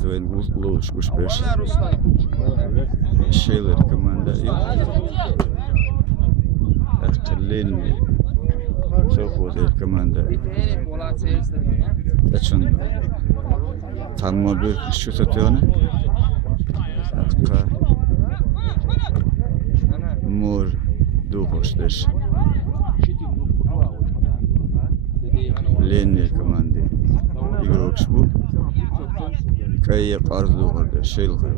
Twin Gulus Guspers. Şeyler komanda. Ertelin. Çok güzel komanda. Açın. Tamam bir şu satıyor ne? Mor duhostes. Lenni komandi. Igroks bu. Kaya qarz duhorda şel qil.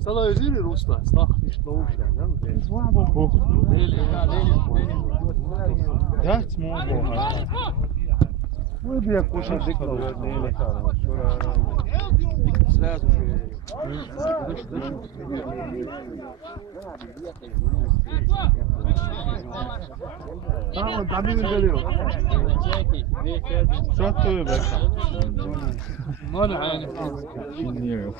Sala özür Rusla. Sahmiş doğuş yani. Gert mu bu? Bu bir koşa dikkat neyle çağırmış. Sırası Tamam, tabii geliyor. Çok iyi bak. Bana aynı. Bilmiyorum.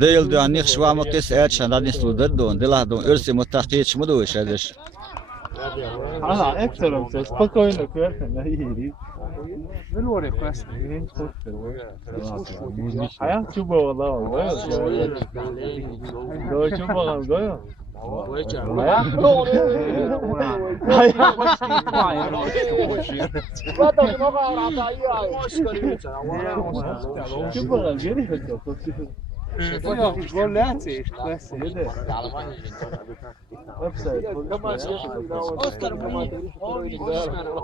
Değil de anne şva muktes erçan da nisludur don dilah don örsi mutaqqiç mudu işediş. Aha, ekstrem ses. Spokojno kversen, iyi. Vrlo request. Hayat çubuğu valla. Doğru çubuğu goyo. Hayat doğru. Hayat çubuğu geliyor. Gol atış.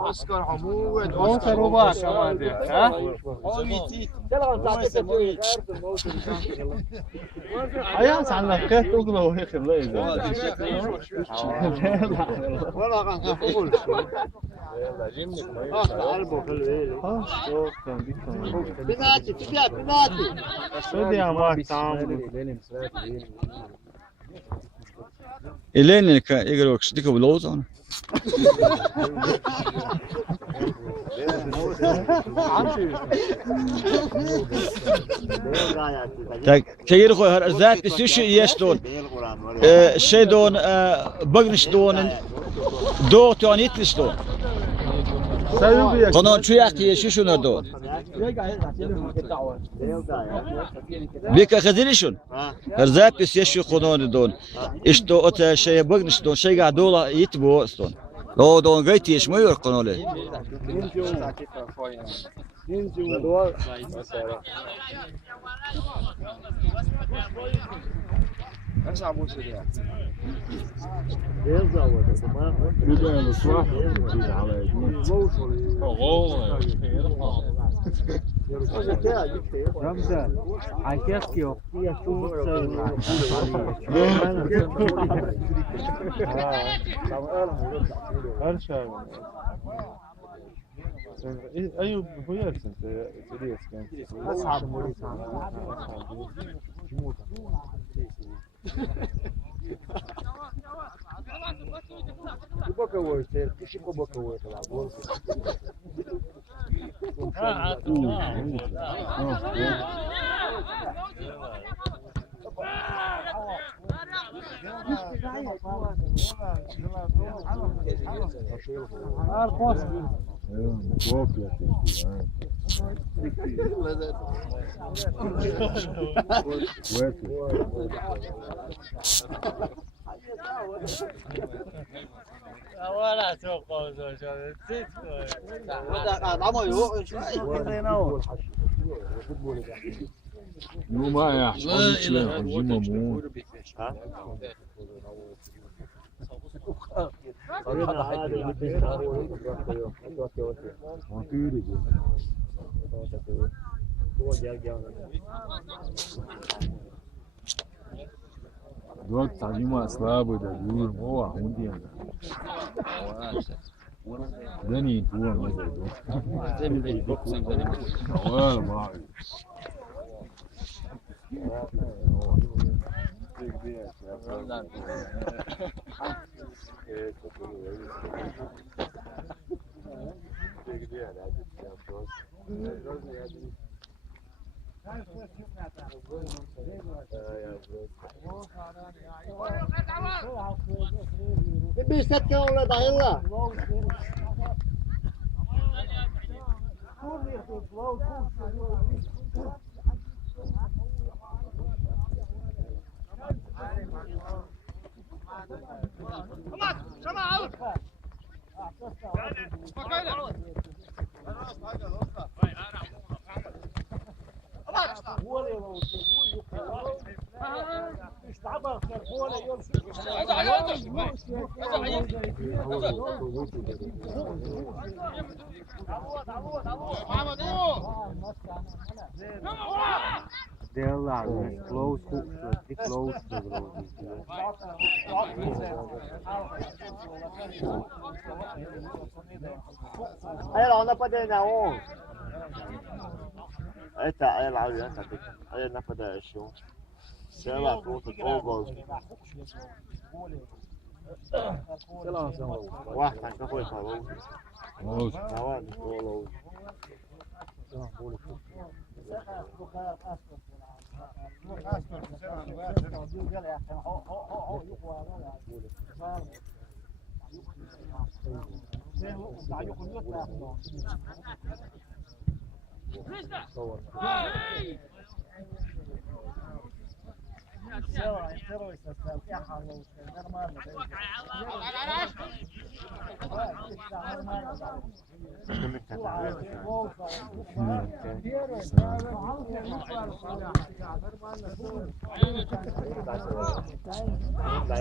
Oscar Hamud. Oscar Oba şamadı. Ha? Hayat sanla ket ogla o hekimle. Valla kan kaful. Penalti, penalti. Şöyle ama tamam. Eleni ka igroks dikko blozon. Tak kayır koy her zat bir sürü yeş don. Şey don bagniş donun doğu anitlis don. Konon çuyak yeşi şunu don. Bir kazilişun. Her zat bir yeşi konon don. İşte o ta şey bagniş don şey ga dola yit bu don. O don gayet yeş mi yok konole. رمزان عكاسكي وقتية شو ايوب بوياس انت سيريس كانت اصعب ولا توقف مو ما يحصل مو دوت تعليمه أسلابه ده دور هو عندي أنا دني دور ما زي من البوكسينج ولا ما أعرف بيستكوا ولا ضايعة They're like close hooks, like close to the Alors on n'a pas de naon. Elle a eu un tapis. Elle n'a pas de chaud. C'est la faute de Ogo. واحد كان كويس هذا. موز نواد كولو.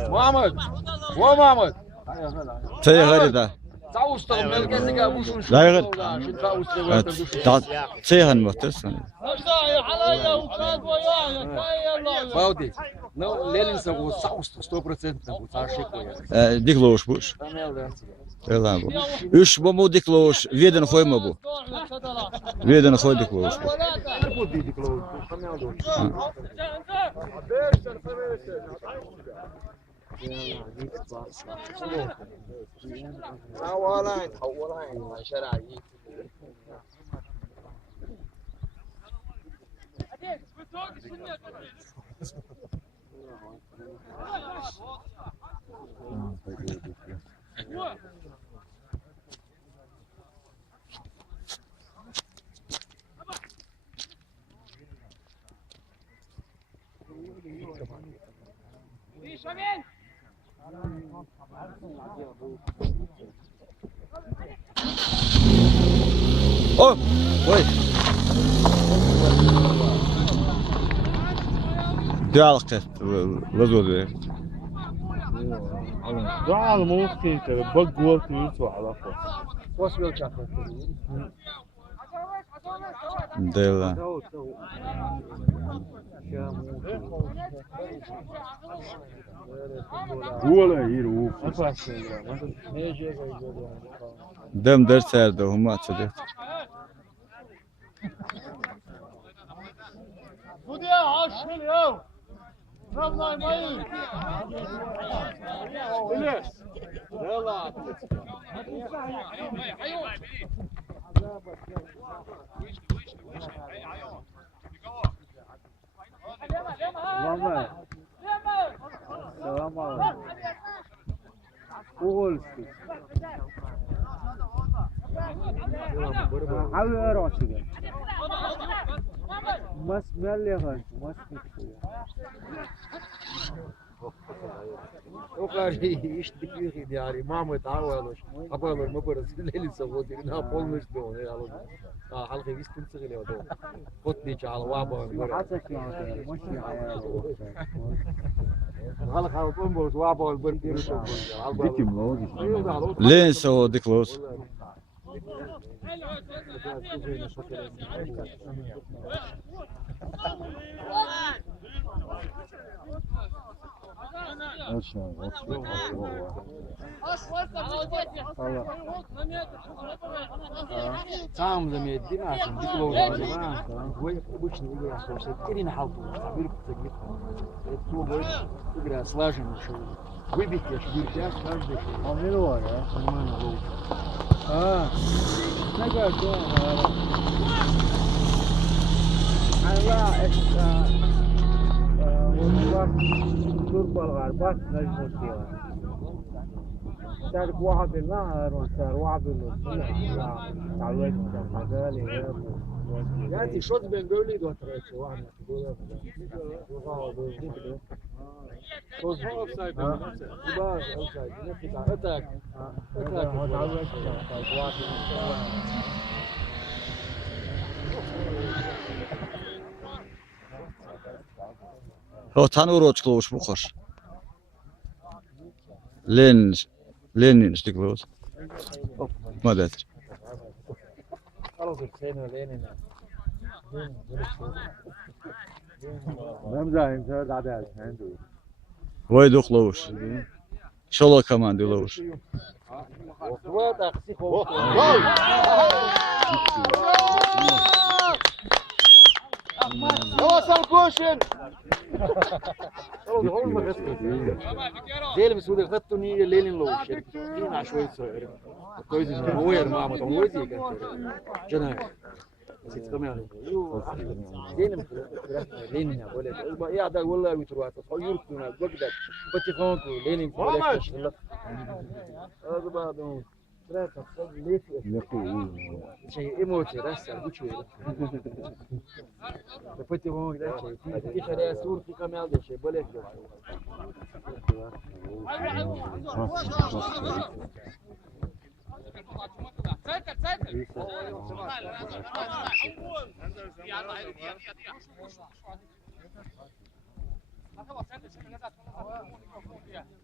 محمد هو محمد سيء غير ده تعوز من الكاسكا مش لا يغل شو تعوز سيء هنموتس فاودي نو ليلين سو تعوز 100% تعشق ديك لوش بوش يلا بو يش بمو ديك لوش فيدن خوي ما بو فيدن خوي ديك لوش حوالين حوالين شرايين اوه وي دي علاقة لزوز على ممكن كده بق وقت يسوى على فوق وصل الشافعي دلا ولا يروح دم در سرده هم تدت Selam abi. Uğurlusu. Abi ver o şeyi. Mas melli var. Mas bitiyor. O kadar iş dikiyor ki yani Mahmut Ağaoğlu, Ağaoğlu mu burası leli savundu, ne yapılmış bu ne yalan. Halkı vistin sıkılıyor da. Kutlu çağlı Ağaoğlu. Hatta yani maşi ayağım. Halkı halkı boş Ağaoğlu bir kere ديكم لوز لين سو ديكلوز Там замедли нашим дипломом, вы обычно игра, что Ирина Халкова, табель загиб. Это будет игра слаженно, что выбитешь, вертяшь каждый. Hamil var ya. Нормально ловит. Ha. Ne gördün? Allah eksa. Bunlar turbalar bas mecbur diyor. تعرف واحد بالنهر وصار واحد بالنص تعودت على ذلك يعني شوت بين دولي دو تريتش واحد يقول شوت اوفسايد باش اوفسايد نفس اتاك اتاك تعودت واحد هو تنور تكلوش بخش لين ديكلوز ما دات خلاص الحسين ولين ممزاين زاد عدال عنده وايد دخلوش شلون كمان دلوش وقت اقصي خوف وصل كوشن زي المسؤول غطوني ليلين لو شين عشوائي صغير كويس هو يا ماما هو زي جناح ست كمان زي المسؤول ليلين ولا يا ده والله وتروح تصيركم وقدك بتخونكم ليلين ولا تشغل هذا بعد ثلاثة ليك شيء إيموتي رأس أبوشي بفتي هون ده شيء في خلايا سور في كمال ده شيء بلك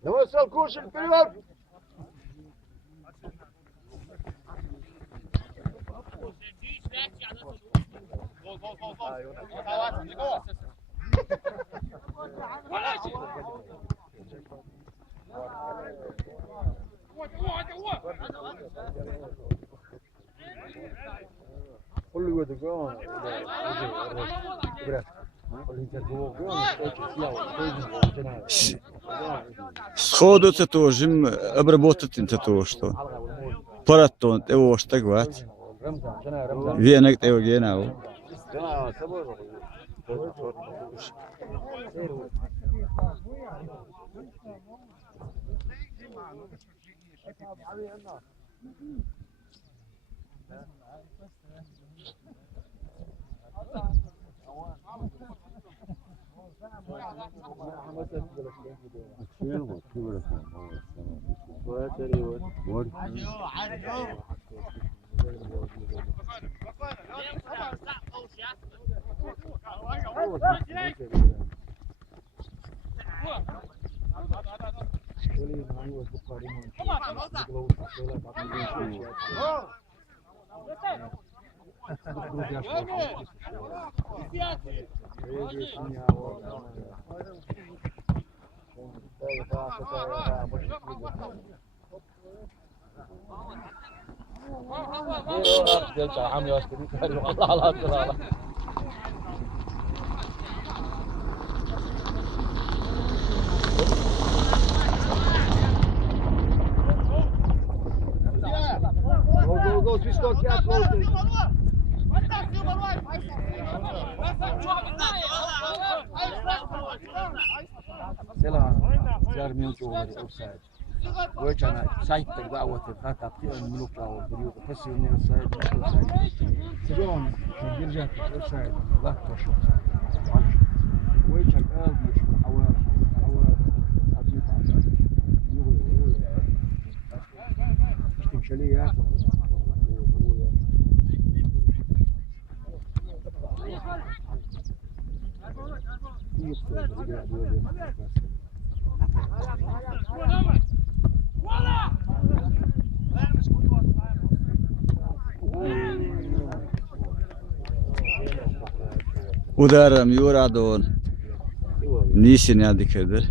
وصل كوشن вперед! كل ودقون сходу це то жим обработать это то что паратон его что гват венек его генау Да, собой. Go, twist on cat, go. Selam. Yarmıyor çoğuları offside. Goçana site da'wat الخطا الملوك او بريوق بس انه offside سجون يرجع offside ضغط وشو ويجك قلبي شو حوالي تمشي لي يا Udarım yuradon. Niçin yadıkırdır?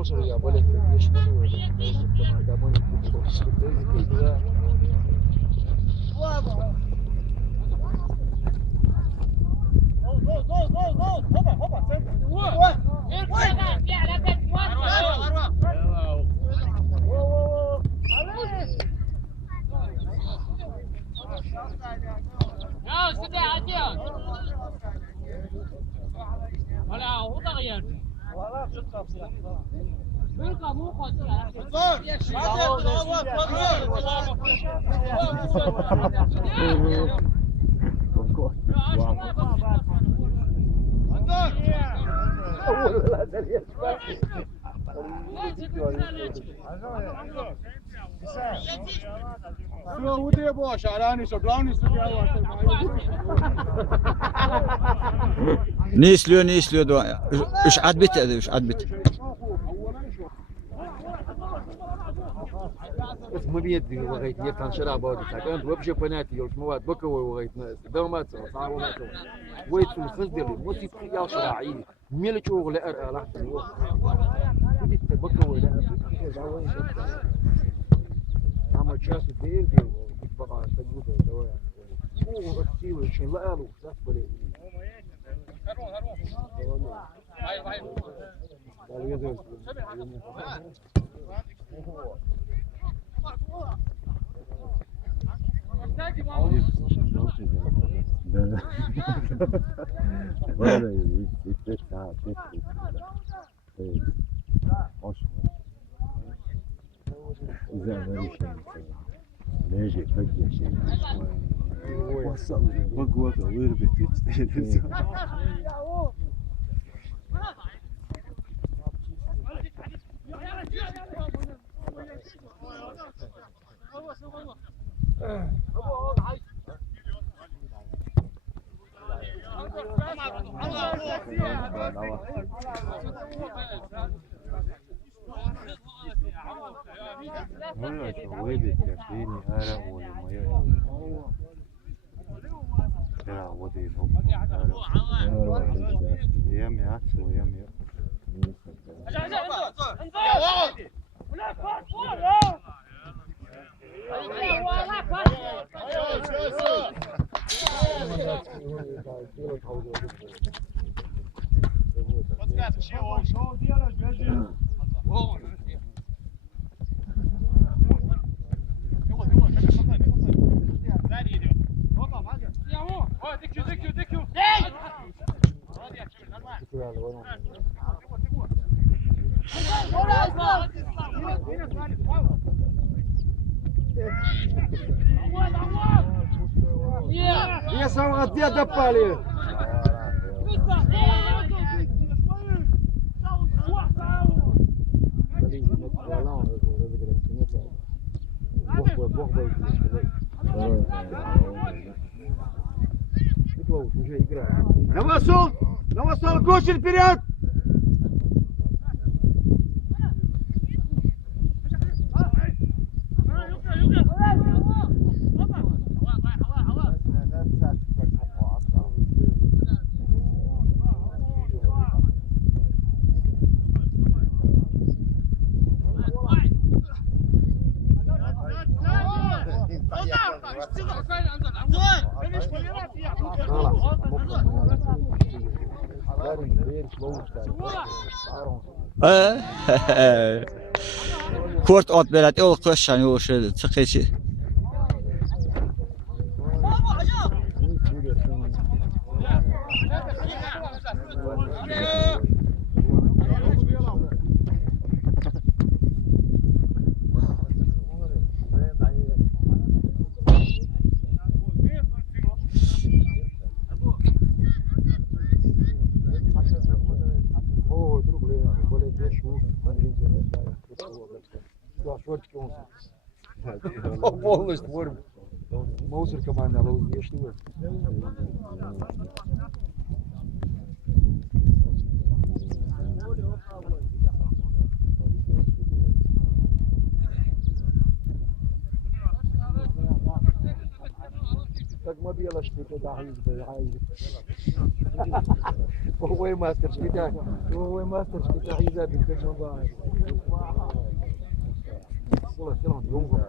موصل يا ولد ليش ما ودي ابو شعراني شبراني Ne istiyor da? Üç ad bitti, üç ad bitti. بس ما بيدي وغيت يفتح شراب هذا كانت وبشة بناتي يوم مواد بكوي وغيت دوامات صار وما سوى ويت الخزدلي موسي يا شراعي ميل شغل لا راح تروح بدي بكوي لا عمل شاس الديل بقى تجوده دواء هو بسيوي شيء لا له ذات بلي Böyle işte saat hoş. Güzel bir şey. Nece pek yaşayın. Bak ver bitti. Я сам где допали. Новосол, Гусин вперед! Kurt at berat yol koşan yol şey çıkıcı. Полностью творим. Мусор команда, але успішно. Так мобила что ты дахлись бы, هو ماستر شكيتا هو ماستر شكيتا حيزات بالكلمة والله سلام يوم